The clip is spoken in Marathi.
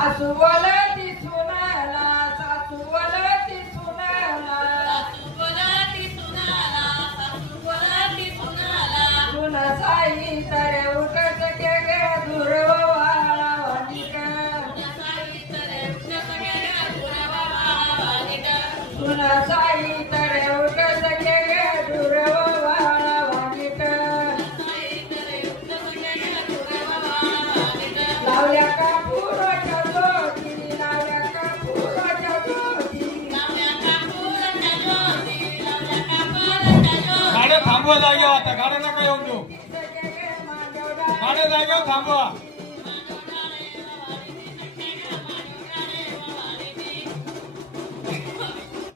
सासू बोलती सुनाला, सासू बोलती सुनाला, सासू बोलती सुनाला, सासू बोलती सुनाला. सुन साई तरे उठत के गे दुर्वाळा वानिक, साई तरे उठत गेल्या दुर्वा वानिक. सुन साई तरे उठत के गे दुर्वाळा वानिक. साई तरे उठत गेल्या दुर्वा वानिक. लावल्या कापूराच्या ज्योती, लावल्या कापूराच्या ज्योती, लावल्या कापूराच्या ज्योती, लावल्या कापूराच्या ज्योती. गाड्या थांबवा जागेवर आता गाड्या नका येऊन देऊ सगळे मांडवडा गाड्या जागेवर थांबवा.